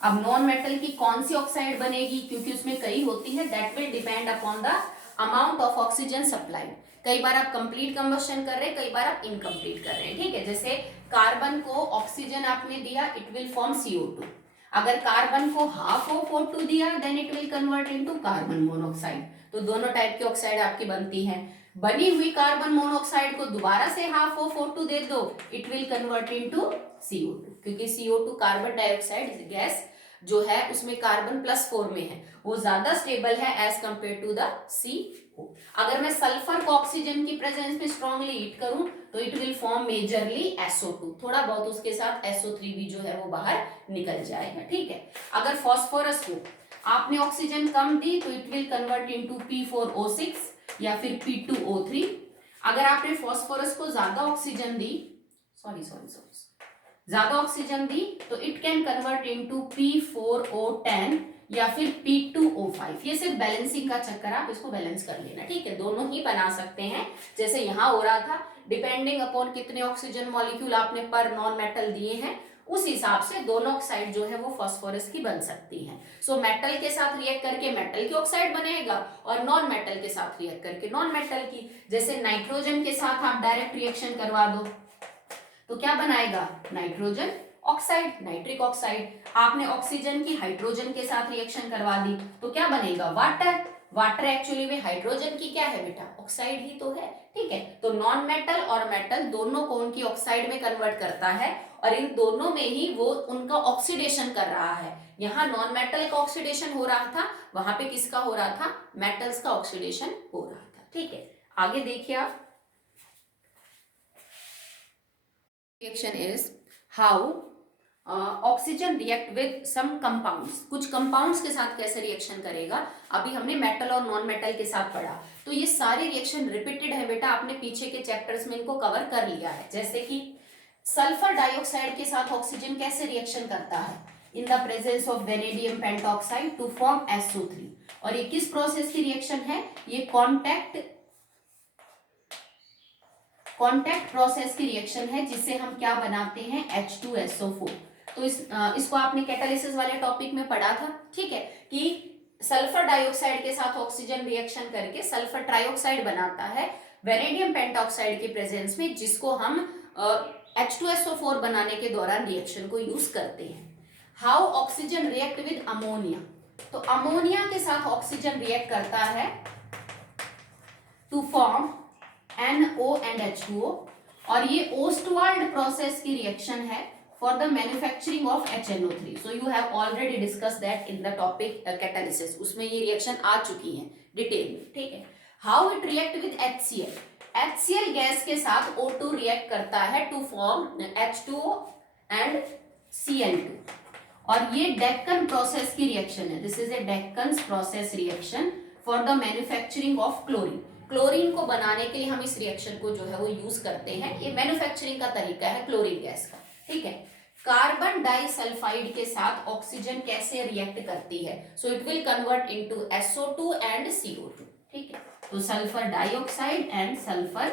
अब नॉन मेटल की कौन सी ऑक्साइड बनेगी, क्योंकि उसमें कई होती है, that will depend upon the amount of oxygen supplied. कई बार आप कंप्लीट कंबशन कर रहे हैं, कई बार आप इनकम्प्लीट कर रहे हैं, ठीक है। जैसे कार्बन को ऑक्सीजन आपने दिया, इट विल फॉर्म CO2। अगर कार्बन को हाफ ऑफ O2 दिया, then it will convert into carbon monoxide. तो दोनों टाइप की ऑक्साइड आपकी बनती है। बनी हुई कार्बन मोनोऑक्साइड को दोबारा से हाफ ऑफ O2 दे दो, it will convert into CO2, क्योंकि CO2 कार्बन डाइऑक्साइड गैस जो है उसमें कार्बन +4 में है, वो ज्यादा स्टेबल है as compare to the CO। अगर मैं सल्फर को ऑक्सीजन की प्रेजेंस में स्ट्रांगली हीट करूं, तो it will form majorly SO2, थोड़ा बहुत उसके साथ SO3 भी जो है वो बाहर निकल जाएगा, ठीक है। अगर फास्फोरस को आपने ऑक्सीजन कम दी, तो it will convert into P4O6 या फिर P2O3। अगर आपने फास्फोरस को ज्यादा ऑक्सीजन दी, ज्यादा ऑक्सीजन दी, तो it can convert into P4O10 या फिर P2O5। ये सिर्फ बैलेंसिंग का चक्कर, आप इसको बैलेंस कर लेना, ठीक है। दोनों ही बना सकते हैं, जैसे यहाँ हो रहा था, डिपेंडिंग अपॉन कितने ऑक्सीजन मॉलिक्यूल आपने पर नॉन मेटल दिए हैं, उस हिसाब से दोनों ऑक्साइड जो है वो फास्फोरस की बन सकती हैं। सो मेटल के साथ रिएक्ट करके मेटल की ऑक्साइड बनेगा, और नॉन मेटल के साथ रिएक्ट करके नॉन मेटल की। जैसे नाइट्रोजन के साथ आप डायरेक्ट रिएक्शन करवा दो, तो क्या बनाएगा, नाइट्रोजन ऑक्साइड, नाइट्रिक ऑक्साइड। आपने ऑक्सीजन की हाइड्रोजन के साथ रिएक्शन करवा दी, तो क्या बनेगा, वाटर। वाटर एक्चुअली में हाइड्रोजन की क्या है बेटा, ऑक्साइड ही तो है, ठीक है। तो नॉन मेटल और मेटल दोनों को उनकी ऑक्साइड में कन्वर्ट करता है, और इन दोनों में ही वो उनका ऑक्सीडेशन कर रहा है। यहाँ नॉन मेटल का ऑक्सीडेशन हो रहा था, वहां पे किसका हो रहा था, मेटल्स का ऑक्सीडेशन हो रहा था, ठीक है। आगे देखिए आप, reaction is how oxygen react with some compounds. कुछ कंपाउंड्स के साथ कैसे रिएक्शन करेगा, अभी हमने मेटल और नॉन मेटल के साथ पढ़ा, तो ये सारे रिएक्शन रिपीटेड है बेटा, आपने पीछे के चैप्टर्स में इनको कवर कर लिया है। जैसे कि सल्फर डाइऑक्साइड के साथ ऑक्सीजन कैसे रिएक्शन करता है, in the presence of vanadium pentoxide to form SO3। और ये किस प्रोसेस की रिएक्शन है, ये कॉन्टैक्ट प्रोसेस की रिएक्शन है, जिससे हम क्या बनाते हैं, H2SO4। तो इसको आपने कैटालिसिस वाले टॉपिक में पढ़ा था, ठीक है, कि सल्फर डाइऑक्साइड के साथ ऑक्सीजन रिएक्शन करके सल्फर ट्राइऑक्साइड बनाता है वेनेडियम पेंटॉक्साइड के प्रेजेंस में, जिसको हम H2SO4 बनाने के दौरान रिएक्शन को यूज करते हैं। How oxygen react with ammonia, तो अमोनिया के साथ ऑक्सीजन रिएक्ट करता है to form NO and H2O, और ये ओस्टवाल्ड प्रोसेस की रिएक्शन है for the manufacturing of HNO3। So you have already discuss that in the topic catalysis, उसमें ये रिएक्शन आ चुकी है डिटेल में, ठीक है। How it react with HCl, HCl gas के साथ O2 रिएक्ट करता है to form H2O and Cl2, और ये डेक्कन प्रोसेस की रिएक्शन है। This is a Deccan process reaction for the manufacturing of chlorine. Chlorine को बनाने के लिए हम इस रिएक्शन को जो है वो यूज करते हैं, ये मैन्युफैक्चरिंग का तरीका है क्लोरीन गैस का, ठीक है। कार्बन डाइसल्फाइड के साथ ऑक्सीजन कैसे रिएक्ट करती है, सो it will convert into SO2 and CO2, ठीक है। तो sulphur dioxide and sulphur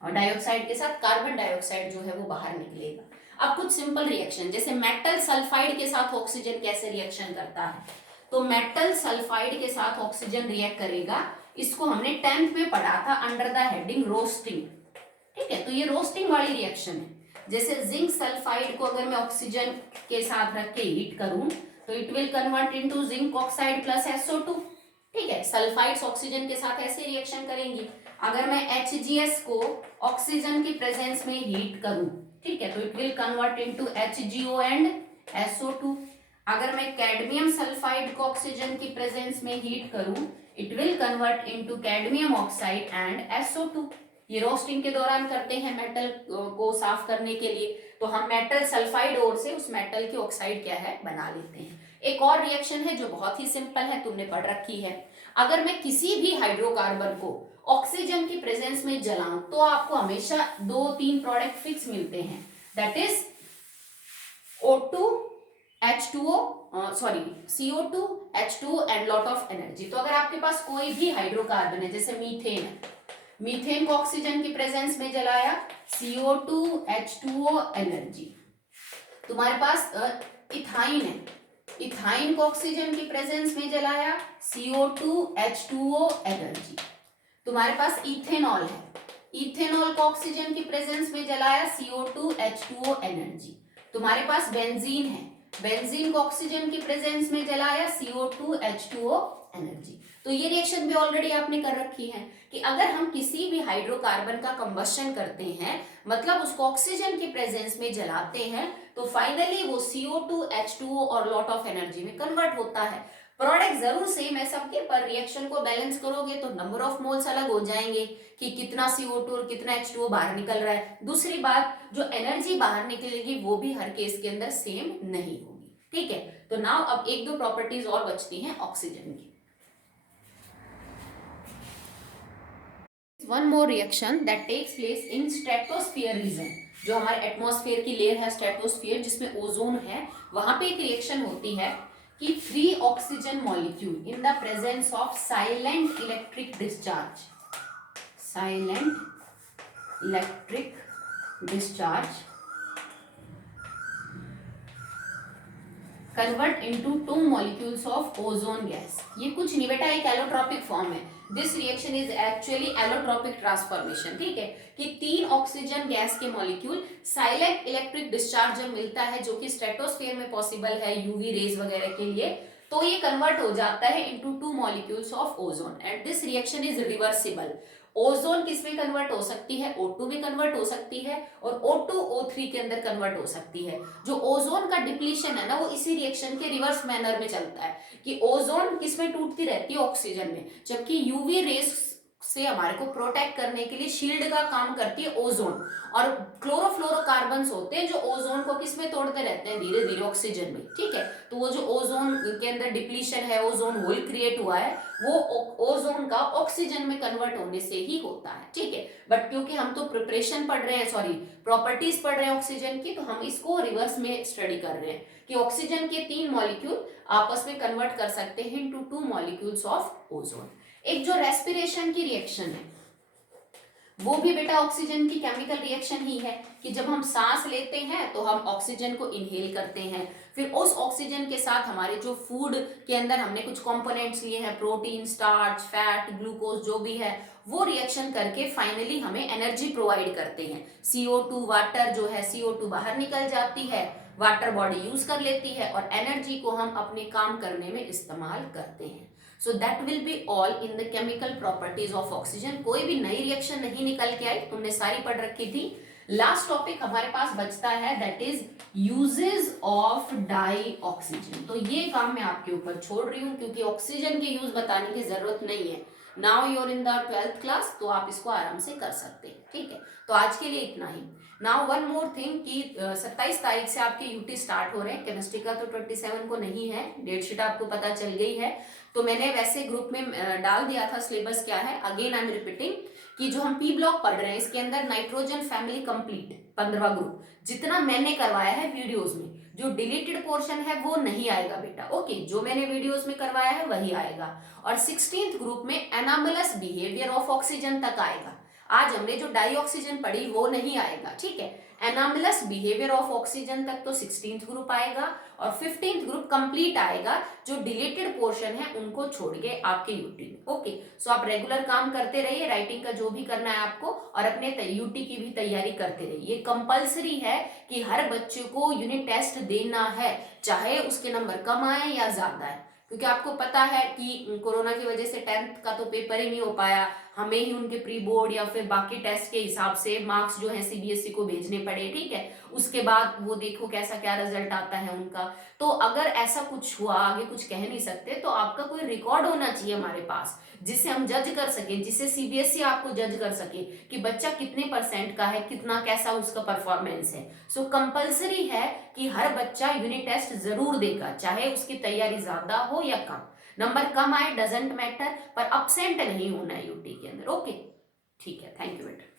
dioxide के साथ कार्बन डाइऑक्साइड जो है वो बाहर निकलेगा। अब कुछ सिंपल रिएक्शन, जैसे मेटल सल्फाइड के साथ ऑक्सीजन कैसे रिएक्शन करता है, तो मेटल सल्फाइड के साथ ऑक्सीजन रिएक्ट करेगा, इसको हमने 10th में पढ़ा था अंडर द हेडिंग रोस्टिंग, ठीक है। तो ये रोस्टिंग वाली रिएक्शन है। जैसे जिंक सल्फाइड को अगर मैं ऑक्सीजन के साथ रख के हीट करूं, तो it will convert into zinc oxide plus SO2, ठीक है। सल्फाइड्स ऑक्सीजन के साथ ऐसे रिएक्शन करेंगी। अगर मैं HGS को ऑक्सीजन की प्रेजेंस में हीट करूं, ठीक है, तो it will convert into HGO and SO2। अगर मैं कैडमियम सल्फाइड को ऑक्सीजन की प्रेजेंस में हीट करूं, it will convert into cadmium oxide and SO2। ये रोस्टिंग के दौरान करते हैं मेटल को साफ करने के लिए, तो हम मेटल सल्फाइड ओर से उस मेटल की ऑक्साइड क्या है बना लेते हैं। एक और रिएक्शन है जो बहुत ही सिंपल है, तुमने पढ़ रखी है। अगर मैं किसी भी हाइड्रोकार्बन को ऑक्सीजन की प्रेजेंस में जलाऊं तो आपको हमेशा 2-3 प्रोडक्ट फिक्स मिलते हैं, that is O2 H2O CO2 H2O and lot of energy. तो अगर आपके पास कोई भी हाइड्रोकार्बन है, जैसे मीथेन है, मीथेन को ऑक्सीजन की प्रेजेंस में जलाया, CO2 H2O एनर्जी। तुम्हारे पास इथाइन है, इथाइन को ऑक्सीजन की प्रेजेंस में जलाया, CO2 H2O एनर्जी। तुम्हारे पास इथेनॉल है, इथेनॉल को ऑक्सीजन की प्रेजेंस में जलाया, CO2 H2O एनर्जी। तुम्हारे पास बेंजीन है, बेंजीन को ऑक्सीजन की प्रेजेंस में जलाया, CO2 H2O एनर्जी। तो ये रिएक्शन भी ऑलरेडी आपने कर रखी है कि अगर हम किसी भी हाइड्रोकार्बन का कंबशन करते हैं, मतलब उसको ऑक्सीजन की प्रेजेंस में जलाते हैं, तो फाइनली वो CO2 H2O और लॉट ऑफ एनर्जी में कन्वर्ट होता है। प्रोडक्ट जरूर सेम है सबके, पर रिएक्शन को बैलेंस करोगे तो नंबर ऑफ मोल्स अलग हो जाएंगे कि कितना CO2 और कितना H2O बाहर निकल रहा है। दूसरी बात, जो एनर्जी बाहर निकलेगी वो भी हर केस के अंदर सेम नहीं होगी, ठीक है। तो नाउ अब 1-2 प्रॉपर्टीज और बचती हैं ऑक्सीजन की। One more reaction that takes place in stratosphere region, जो हमारे एटमॉस्फेयर की लेयर है स्ट्रेटोस्फीयर जिसमें ओजोन है, वहां पे एक रिएक्शन होती है कि 3 oxygen molecule in the presence of silent electric discharge, silent electric discharge convert into 2 molecules of ozone gas. ये कुछ नहीं बेटा, एक एलोट्रॉपिक फॉर्म है। This reaction is actually allotropic transformation, ठीक है, कि 3 ऑक्सीजन गैस के मॉलिक्यूल साइलेंट इलेक्ट्रिक डिस्चार्ज जब मिलता है, जो कि स्ट्रेटोस्फीयर में पॉसिबल है यूवी रेज वगैरह के लिए, तो ये कन्वर्ट हो जाता है into 2 molecules of ozone and this reaction is reversible. Ozone किस में कन्वर्ट हो सकती है, O2 में कन्वर्ट हो सकती है और O2 O3 के अंदर कन्वर्ट हो सकती है। जो ओजोन का डिप्लीशन है ना, वो इसी रिएक्शन के रिवर्स मैनर में चलता है कि ओजोन किस में टूटती रहती है, ऑक्सीजन में, जबकि यूवी रेस से हमारे को प्रोटेक्ट करने के लिए शील्ड का काम करती है ओजोन, और क्लोरोफ्लोरोकार्बन्स होते हैं जो ओजोन को किस में तोड़ते रहते हैं, धीरे धीरे ऑक्सीजन में, ठीक है। तो वो जो ओजोन के अंदर डिप्लीशन है, ओजोन होल क्रिएट हुआ है, वो ओजोन का ऑक्सीजन में कन्वर्ट होने से ही होता है, ठीक है। बट क्योंकि हम तो प्रिपरेशन पढ़ रहे हैं, सॉरी प्रॉपर्टीज पढ़ रहे हैं ऑक्सीजन की, तो हम इसको रिवर्स में स्टडी कर रहे हैं कि ऑक्सीजन के 3 मॉलिक्यूल आपस में कन्वर्ट कर सकते हैं इनटू 2 मॉलिक्यूल्स ऑफ ओजोन। एक जो रेस्पिरेशन की रिएक्शन है वो भी बेटा ऑक्सीजन की केमिकल रिएक्शन ही है कि जब हम सांस लेते हैं तो हम ऑक्सीजन को इनहेल करते हैं, फिर उस ऑक्सीजन के साथ हमारे जो फूड के अंदर हमने कुछ कंपोनेंट्स लिए हैं, प्रोटीन, स्टार्च, फैट, ग्लूकोज जो भी है, वो रिएक्शन करके फाइनली हमें एनर्जी प्रोवाइड करते हैं। CO2 वाटर जो है, CO2 बाहर निकल जाती है, वाटर बॉडी यूज कर लेती है और एनर्जी को हम अपने काम करने में इस्तेमाल करते हैं। So that will be all in the chemical properties of oxygen. कोई भी नई रिएक्शन नहीं निकल के आई, तुमने सारी पढ़ रखी थी। लास्ट टॉपिक हमारे पास बचता है that is uses of die oxygen. तो ये काम मैं आपके ऊपर छोड़ रही हूँ क्योंकि ऑक्सीजन के यूज बताने की जरूरत नहीं है। Now you're in the 12th class, तो आप इसको आराम से कर सकते हैं, ठीक है। तो आज के लिए इतना ही। नाउ वन मोर थिंग कि 27 तारीख से आपके यूटी स्टार्ट हो रहे हैं। केमिस्ट्री का तो 27 को नहीं है, डेट शीट आपको पता चल गई है। तो मैंने वैसे ग्रुप में डाल दिया था सिलेबस क्या है, अगेन आई एम रिपीटिंग कि जो हम पी ब्लॉक पढ़ रहे हैं इसके अंदर नाइट्रोजन फैमिली कंप्लीट 15वां ग्रुप जितना मैंने करवाया है वीडियोस में, जो डिलीटेड पोर्शन है वो नहीं आएगा बेटा, ओके। जो मैंने वीडियोस में करवाया है वही आएगा। और 16th ग्रुप में एनामलस बिहेवियर ऑफ ऑक्सीजन तक आएगा। आज हमने जो डाई ऑक्सीजन पढ़ी वो नहीं आएगा, ठीक है। एनामलस बिहेवियर ऑफ ऑक्सीजन तक तो 16th ग्रुप आएगा और 15th ग्रुप कंप्लीट आएगा, जो डिलीटेड पोर्शन है उनको छोड़ के आपके यूटी में, ओके। सो आप रेगुलर काम करते रहिए, राइटिंग का जो भी करना है आपको, और अपने यूटी की भी तैयारी करते रहिए। ये कंपलसरी है कि हर बच्चे को यूनिट टेस्ट देना है, चाहे उसके नंबर कम आए या ज्यादा है, क्योंकि आपको पता है कि कोरोना की वजह से 10th का तो पेपर ही नहीं हो पाया। हमें ही उनके प्री बोर्ड या फिर बाकी टेस्ट के हिसाब से मार्क्स जो है सीबीएसई को भेजने पड़े, ठीक है, उसके बाद वो देखो कैसा क्या रिजल्ट आता है उनका। तो अगर ऐसा कुछ हुआ, आगे कुछ कह नहीं सकते, तो आपका कोई रिकॉर्ड होना चाहिए हमारे पास जिससे हम जज कर सके, जिससे सीबीएसई आपको जज कर सके कि बच्चा कितने परसेंट का है, कितना कैसा उसका परफॉर्मेंस है। सो कंपलसरी है कि हर बच्चा यूनिट टेस्ट जरूर देगा, चाहे उसकी तैयारी ज्यादा हो या कम, नंबर कम आए डजेंट मैटर, पर अपसेंट नहीं होना है यूटी के अंदर। ओके, ठीक है, थैंक यू बेटा।